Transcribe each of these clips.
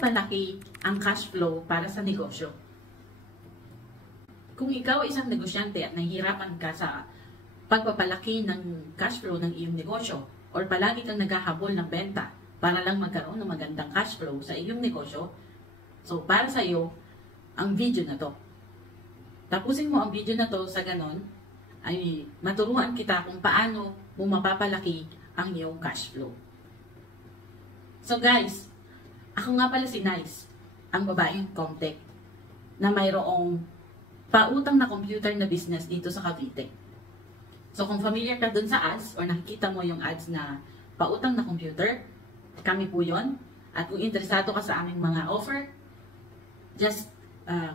mapapalaki ang cash flow para sa negosyo? Kung ikaw ay isang negosyante at nahihirapan ka sa pagpapalaki ng cash flow ng iyong negosyo or palagi kang naghahabol ng benta para lang magkaroon ng magandang cash flow sa iyong negosyo, so para sa iyo ang video na to. Tapusin mo ang video na to sa ganon ay maturuan kita kung paano mo mapapalaki ang iyong cash flow. So guys, ako nga pala si Nice, ang babaeng Comtech na mayroong pautang na computer na business dito sa Cavite. So kung familiar ka dun sa ads or nakikita mo yung ads na pautang na computer, kami po yun. At kung interesado ka sa aming mga offer, just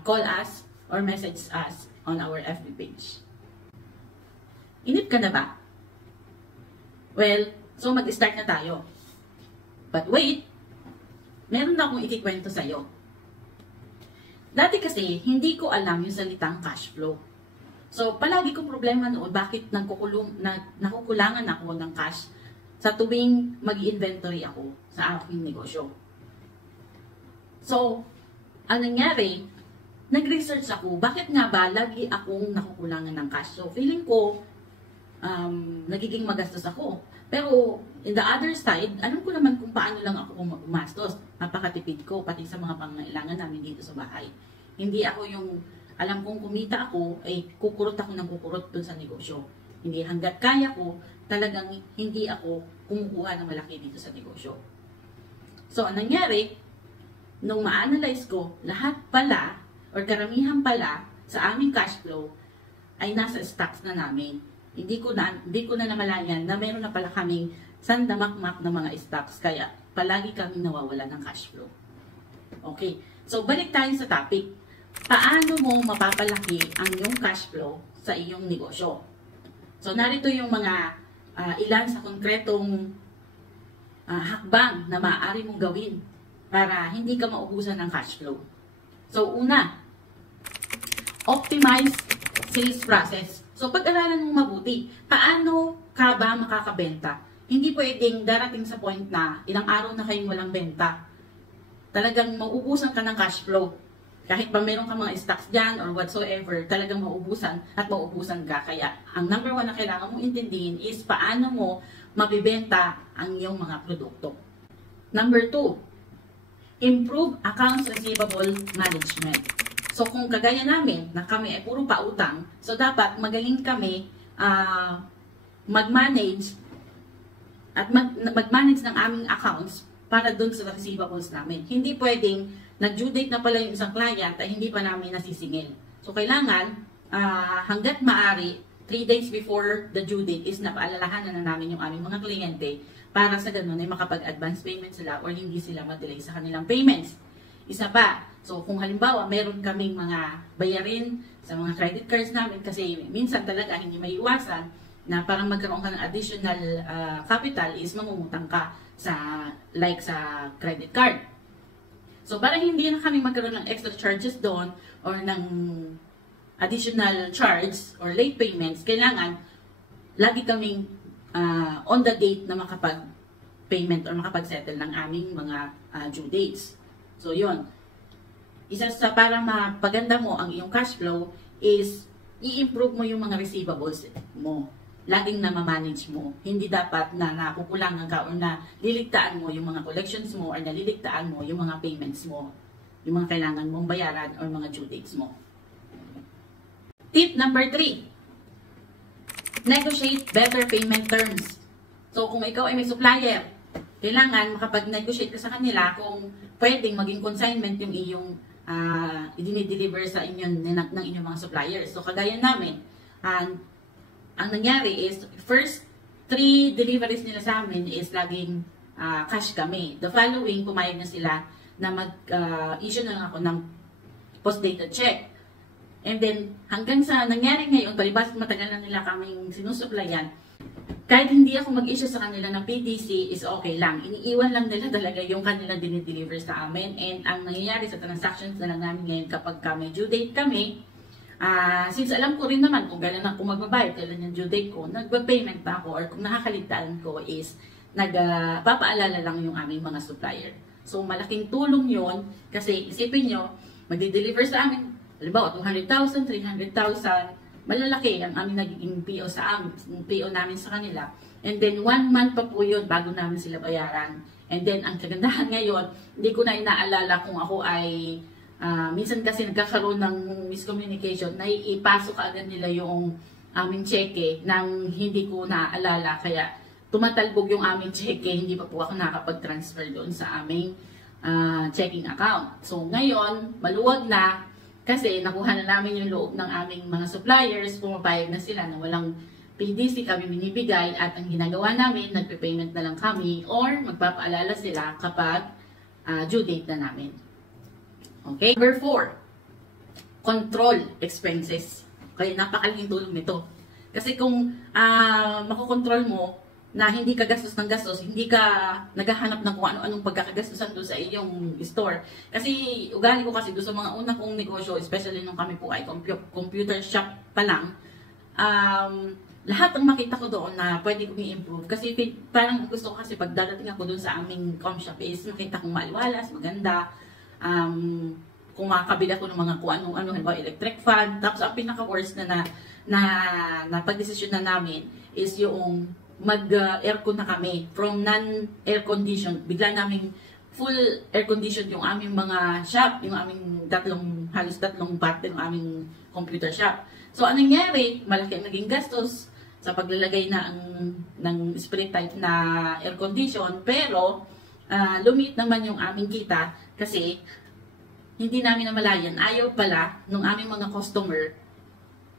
call us or message us on our FB page. Inip ka na ba? Well, so mag-start na tayo. But wait, meron na akong ikikwento sa'yo. Dati kasi, hindi ko alam yung salitang cash flow. So, palagi kong problema noon bakit nakukulangan ako ng cash sa tuwing mag-inventory ako sa aking negosyo. So, ang nangyari, nag-research ako, bakit nga ba lagi akong nakukulangan ng cash? So, feeling ko, nagiging magastos ako. Pero, in the other side, alam ko naman kung paano lang ako umastos. Napakatipid ko, pati sa mga pangailangan namin dito sa bahay. Hindi ako yung, alam kong kumita ako, ay kukurot ako ng kukurot dun sa negosyo. Hindi hanggat kaya ko, talagang hindi ako kumukuha ng malaki dito sa negosyo. So, ang nangyari, nung ma-analyze ko, lahat pala, or karamihan pala, sa aming cash flow, ay nasa stocks na namin. Hindi ko na namalayan na meron na pala kaming sandamakmak na mga stocks, kaya palagi kaming nawawala ng cash flow. Okay, so balik tayo sa topic. Paano mo mapapalaki ang iyong cash flow sa iyong negosyo? So narito yung mga ilan sa konkretong hakbang na maaari mong gawin para hindi ka maubusan ng cash flow. So una, optimize sales process. So, pag-aralan mong mabuti, paano ka ba makakabenta? Hindi pwedeng darating sa point na ilang araw na kayong walang benta. Talagang mauubusan ka ng cash flow. Kahit pa meron ka mga stocks dyan or whatsoever, talagang mauubusan at mauubusan ka. Kaya, ang number one na kailangan mong intindihin is paano mo mabibenta ang iyong mga produkto. Number two, improve accounts receivable management. So, kung kagaya namin, na kami ay puro pautang, so dapat magaling kami mag-manage at mag-manage ng aming accounts para dun sa receivables namin. Hindi pwedeng nag-due date na pala yung isang client ay hindi pa namin nasisingil. So, kailangan hanggat maaari, 3 days before the due date is napaalalahanan na namin yung aming mga kliyente para sa ganun ay makapag-advance payment sila or hindi sila ma-delay sa kanilang payments. Isa pa, so kung halimbawa meron kaming mga bayarin sa mga credit cards namin kasi minsan talaga hindi maiiwasan na parang magkaroon ka ng additional capital is mangungutang ka sa sa credit card. So para hindi na kami magkaroon ng extra charges doon or ng additional charge or late payments, kailangan lagi kaming on the date na makapag-payment or makapag-settle ng aming mga due dates. So, yun. Isa sa para mapaganda mo ang iyong cash flow is i-improve mo yung mga receivables mo. Laging na ma-manage mo. Hindi dapat na nakukulangan ka o na liligtaan mo yung mga collections mo or naliligtaan mo yung mga payments mo. Yung mga kailangan mong bayaran or mga due dates mo. Tip number 3. Negotiate better payment terms. So, kung ikaw ay may supplier, kailangan makapag-negotiate ka sa kanila kung pwedeng maging consignment yung iyong i-deliver sa inyo ng inyong mga suppliers. So, kagaya namin, ang nangyari is, first 3 deliveries nila sa amin is laging cash kami. The following, pumayag na sila na mag-issue na lang ako ng post-dated check. And then, hanggang sa nangyari ngayon, palibas matagal na nila kaming sinusuplayan, kahit hindi ako mag-issue sa kanila ng PDC is okay lang. Iniiwan lang nila talaga yung kanilang dinideliver sa amin. And ang nangyayari sa transactions na lang namin ngayon kapag may due date kami, since alam ko rin naman kung kailan ako magbabayad, kailan yung due date ko, nagpa-payment pa ako or kung nakakaligtaan ko is nagpapaalala lang yung aming mga supplier. So, malaking tulong yon kasi isipin nyo, magdi-deliver sa amin, halimbawa, 200,000, 300,000, malalaki ang aming nagiging PO sa amin, PO namin sa kanila. And then, 1 month pa po yun bago namin sila bayaran. And then, ang kagandahan ngayon, hindi ko na inaalala kung ako ay, minsan kasi nagkakaroon ng miscommunication, na ipasok agad nila yung aming cheque nang hindi ko naaalala. Kaya, tumatalbog yung aming cheque, hindi pa po ako nakapag-transfer doon sa aming checking account. So, ngayon, maluwag na, kasi nakuha na namin yung loob ng aming mga suppliers, pumapayag na sila na walang PDC kami binibigay at ang ginagawa namin, nagpe-payment na lang kami or magpapaalala sila kapag due date na namin. Okay? Number 4, control expenses. Okay, napakalaking tulong nito. Kasi kung makokontrol mo na hindi ka gastos ng gastos, hindi ka naghahanap ng kung ano-anong pagkakagastusan doon sa iyong store. Kasi ugali ko kasi doon sa mga unang kong negosyo, especially nung kami po ay computer shop pa lang, lahat ang makita ko doon na pwede kong i-improve. Kasi parang gusto ko kasi pag darating ako doon sa aming com shop is makita kong maliwalas, maganda, kung makakabila ko ng mga kung ano-ano, halimbawa electric fan. Tapos ang pinaka-worst na pag-desisyon na namin is yung mag-aircon na kami. From non-air condition, bigla namin full air condition yung aming mga shop, yung aming halos tatlong parte ng aming computer shop. So, anong nangyari? Malaki ang naging gastos sa paglalagay ng spray type na air condition, pero lumit naman yung aming kita kasi hindi namin namalayan. Ayaw pala nung aming mga customer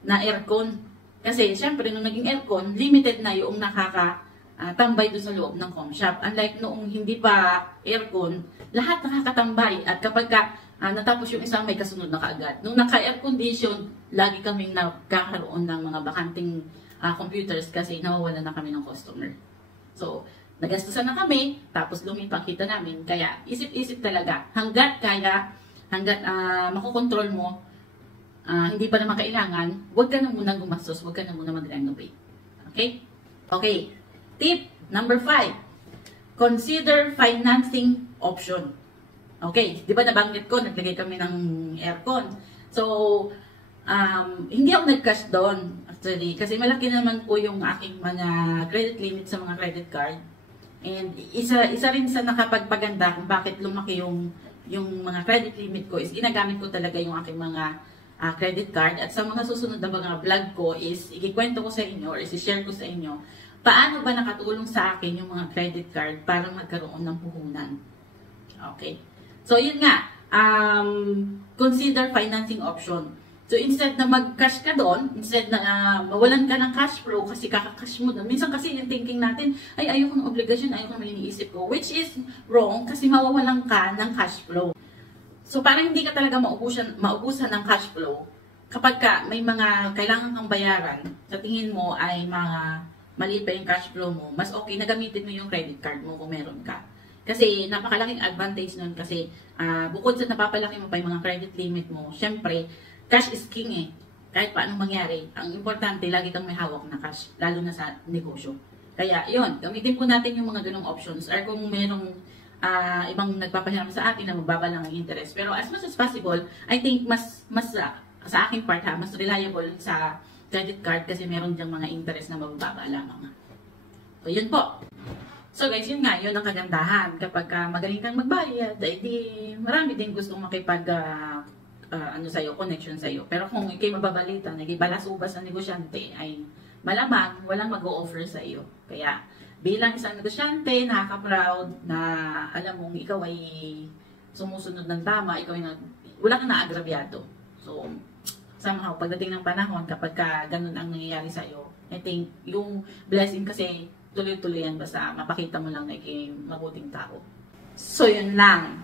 na aircon. Kasi, syempre, nung naging aircon, limited na yung nakakatambay doon sa loob ng com shop. Unlike noong hindi pa aircon, lahat nakakatambay. At kapag natapos yung isang, may kasunod na kaagad. Nung naka-air condition, lagi kaming nagkakaroon ng mga bakanting computers kasi nawawalan na kami ng customer. So, nagastusan na kami, tapos lumipang kita namin. Kaya, isip-isip talaga. Hanggat makokontrol mo, hindi pa naman kailangan, huwag ka na muna gumastos, huwag ka na muna mag-renovate. Okay? Okay. Tip number 5. Consider financing option. Okay. Di ba nabanggit ko, naglagay kami ng aircon. So, hindi ako nag-cash doon, actually. Kasi malaki naman po yung aking mga credit limit sa mga credit card. And isa rin sa nakapagpaganda kung bakit lumaki yung mga credit limit ko is ginagamit ko talaga yung aking mga credit card. At sa mga susunod na mga vlog ko is ikikwento ko sa inyo or isi-share ko sa inyo paano ba nakatulong sa akin yung mga credit card para magkaroon ng puhunan. Okay. So, yun nga. Consider financing option. So, instead na mag-cash ka doon, instead na mawalan ka ng cash flow kasi kaka-cash mo doon. Minsan kasi yung thinking natin, ay ayoko ng obligasyon, ayoko ng iniisip ko. Which is wrong kasi mawawalan ka ng cash flow. So, parang hindi ka talaga maubusan ng cash flow kapag may mga kailangan kang bayaran, sa tingin mo ay mga maliit pa yung cash flow mo, mas okay na gamitin mo yung credit card mo kung meron ka. Kasi napakalaking advantage nun kasi bukod sa napapalaki mo pa yung mga credit limit mo, syempre, cash is king eh. Kahit paano mangyari, ang importante, lagi kang may hawak na cash, lalo na sa negosyo. Kaya, yun, gamitin po natin yung mga ganong options or kung merong ibang nagpapahiram sa atin na magbaba lang ang interest. Pero as much as possible, I think mas sa aking part mas reliable sa credit card kasi meron diyang mga interest na mababa lamang. So, yun po. So guys, yun nga, yun ang kagandahan. Kapag magaling kang magbayad, di marami din gustong makipag connection sa'yo. Pero kung ikay mababalita, nagibalas-ubas ang negosyante, ay malamang walang mag-o-offer sa iyo. Kaya, bilang isang negosyante, nakaka-proud na alam mong ikaw ay sumusunod ng tama, ikaw ay wala kang naagrabyado. So, somehow, pagdating ng panahon, kapag ganun ang nangyayari sa iyo, I think, yung blessing kasi tuloy-tuloy yan basta mapakita mo lang na ikay mabuting tao. So, yun lang.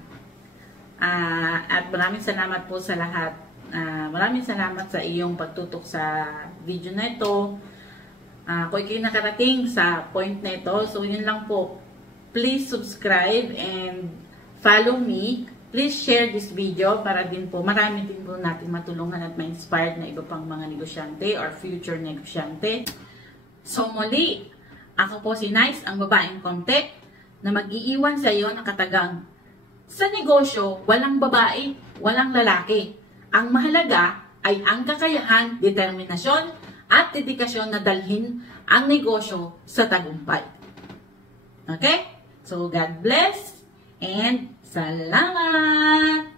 At maraming salamat po sa lahat. Maraming salamat sa iyong pagtutok sa video na ito. Kung ikay nakarating sa point na ito, so yun lang po. Please subscribe and follow me. Please share this video para din po marami din po natin matulungan at ma-inspired na iba pang mga negosyante or future negosyante. So muli, ako po si Nice, ang babaeng contact na mag-iiwan sa iyo ng katagang Sa negosyo, walang babae, walang lalaki. Ang mahalaga ay ang kakayahan, determinasyon, at dedikasyon na dalhin ang negosyo sa tagumpay. Okay? So, God bless and salamat!